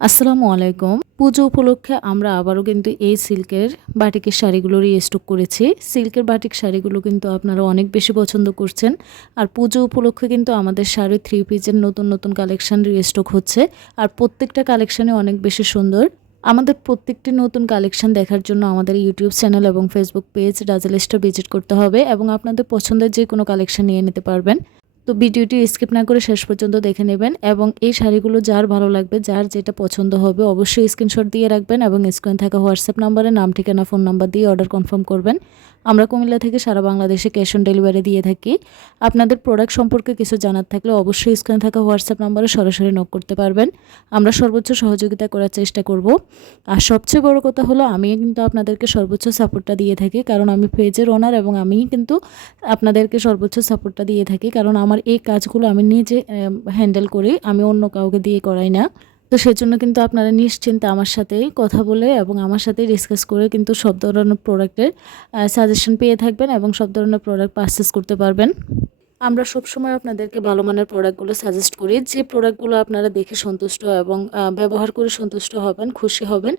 আসসালামু আলাইকুম। পুজো উপলক্ষে আমরা আবারও কিন্তু এই সিল্কের বাটিকের শাড়িগুলো রিস্টক করেছি। সিল্কের বাটিক শাড়িগুলো কিন্তু আপনারা অনেক বেশি পছন্দ করছেন। আর পুজো উপলক্ষে কিন্তু আমাদের শাড়ি থ্রি পিসের নতুন নতুন কালেকশন রিস্টক হচ্ছে। আর প্রত্যেকটা কালেকশানে অনেক বেশি সুন্দর। আমাদের প্রত্যেকটি নতুন কালেকশন দেখার জন্য আমাদের ইউটিউব চ্যানেল এবং ফেসবুক পেজ ডাজেলিস্টটা ভিজিট করতে হবে এবং আপনাদের পছন্দের যে কোনো কালেকশন নিয়ে নিতে পারবেন। তো ভিডিওটি স্কিপ না করে শেষ পর্যন্ত দেখে নেবেন এবং এই শাড়িগুলো যার ভালো লাগবে, যার যেটা পছন্দ হবে অবশ্যই স্ক্রিনশট দিয়ে রাখবেন এবং স্ক্রিনে থাকা হোয়াটসঅ্যাপ নাম্বারে নাম, ঠিকানা, ফোন নাম্বার দিয়ে অর্ডার কনফার্ম করবেন। আমরা কুমিল্লা থেকে সারা বাংলাদেশে ক্যাশ অন ডেলিভারি দিয়ে থাকি। আপনাদের প্রোডাক্ট সম্পর্কে কিছু জানার থাকলে অবশ্যই স্ক্রিনে থাকা হোয়াটসঅ্যাপ নাম্বারে সরাসরি নক করতে পারবেন। আমরা সর্বোচ্চ সহযোগিতা করার চেষ্টা করব। আর সবচেয়ে বড় কথা হলো আমি কিন্তু আপনাদেরকে সর্বোচ্চ সাপোর্টটা দিয়ে থাকি, কারণ আমি পেজের ওনার এবং আমি কিন্তু আপনাদেরকে সর্বোচ্চ সাপোর্টটা দিয়ে থাকি, কারণ আমার এই কাজগুলো আমি নিজে হ্যান্ডেল করি। আমি অন্য কাউকে দিয়ে করাই না। তো সেজন্য কিন্তু আপনারা নিশ্চিন্তে আমার সাথেই কথা বলে এবং আমার সাথেই ডিসকাস করে কিন্তু সব ধরনের প্রোডাক্টের সাজেশন পেয়ে থাকবেন এবং সব ধরনের প্রোডাক্ট পারচেস করতে পারবেন। আমরা সবসময় আপনাদেরকে ভালো মানের প্রোডাক্টগুলো সাজেস্ট করি। যে প্রোডাক্টগুলো আপনারা দেখে সন্তুষ্ট এবং ব্যবহার করে সন্তুষ্ট হবেন, খুশি হবেন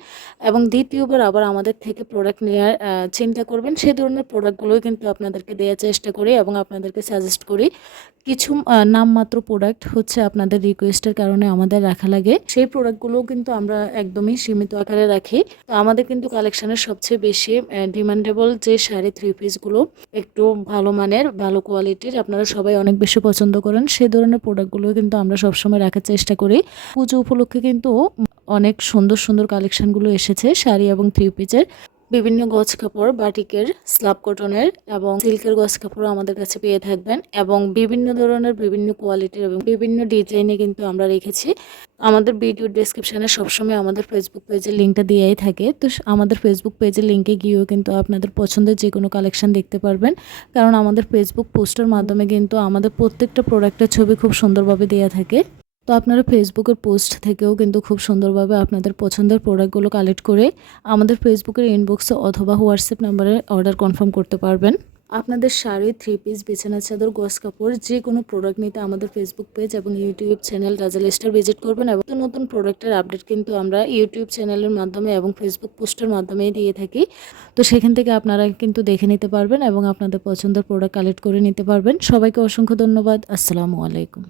এবং দ্বিতীয়বার আবার আমাদের থেকে প্রোডাক্ট নেওয়ার চিন্তা করবেন। সেই ধরনের প্রোডাক্টগুলোই কিন্তু আপনাদেরকে দেওয়ার চেষ্টা করি এবং আপনাদেরকে সাজেস্ট করি। কিছু নামমাত্র প্রোডাক্ট হচ্ছে আপনাদের রিকোয়েস্টের কারণে আমাদের রাখা লাগে। সেই প্রোডাক্টগুলোও কিন্তু আমরা একদমই সীমিত আকারে রাখি। তো আমাদের কিন্তু কালেকশনের সবচেয়ে বেশি ডিমান্ডেবল যে শাড়ি থ্রি পিসগুলো একটু ভালো মানের, ভালো কোয়ালিটির আপনারা সবাই অনেক বেশি পছন্দ করেন, সে ধরনের প্রোডাক্টগুলো কিন্তু আমরা সবসময় রাখার চেষ্টা করি। পুজো উপলক্ষে কিন্তু অনেক সুন্দর সুন্দর কালেকশনগুলো এসেছে, শাড়ি এবং থ্রি পিসের বিভিন্ন গছ কাপড়, বাটিকের স্লাব কটনের এবং সিল্কের গছ কাপড় আমাদের কাছে পেয়ে থাকবেন এবং বিভিন্ন ধরনের বিভিন্ন কোয়ালিটির এবং বিভিন্ন ডিজাইনে কিন্তু আমরা রেখেছি। আমাদের ভিডিও ডিসক্রিপশানে সবসময় আমাদের ফেসবুক পেজের লিঙ্কটা দিয়েই থাকে। তো আমাদের ফেসবুক পেজের লিঙ্কে গিয়েও কিন্তু আপনাদের পছন্দের যে কোনো কালেকশন দেখতে পারবেন। কারণ আমাদের ফেসবুক পোস্টের মাধ্যমে কিন্তু আমাদের প্রত্যেকটা প্রোডাক্টের ছবি খুব সুন্দরভাবে দেওয়া থাকে। তো আপনারা ফেসবুকের পোস্ট থেকেও কিন্তু খুব সুন্দরভাবে আপনাদের পছন্দের প্রোডাক্টগুলো কালেক্ট করে আমাদের ফেসবুকের ইনবক্সে অথবা হোয়াটসঅ্যাপ নাম্বারে অর্ডার কনফার্ম করতে পারবেন। আপনাদের শাড়ি থ্রি পিস বিছানা চাদর, গস কাপড় যে কোনো প্রোডাক্ট নিতে আমাদের ফেসবুক পেজ এবং ইউটিউব চ্যানেল রাজা লিস্টার ভিজিট করবেন এবং নতুন প্রোডাক্টের আপডেট কিন্তু আমরা ইউটিউব চ্যানেলের মাধ্যমে এবং ফেসবুক পোস্টের মাধ্যমে দিয়ে থাকি। তো সেখান থেকে আপনারা কিন্তু দেখে নিতে পারবেন এবং আপনাদের পছন্দের প্রোডাক্ট কালেক্ট করে নিতে পারবেন। সবাইকে অসংখ্য ধন্যবাদ। আসসালামু আলাইকুম।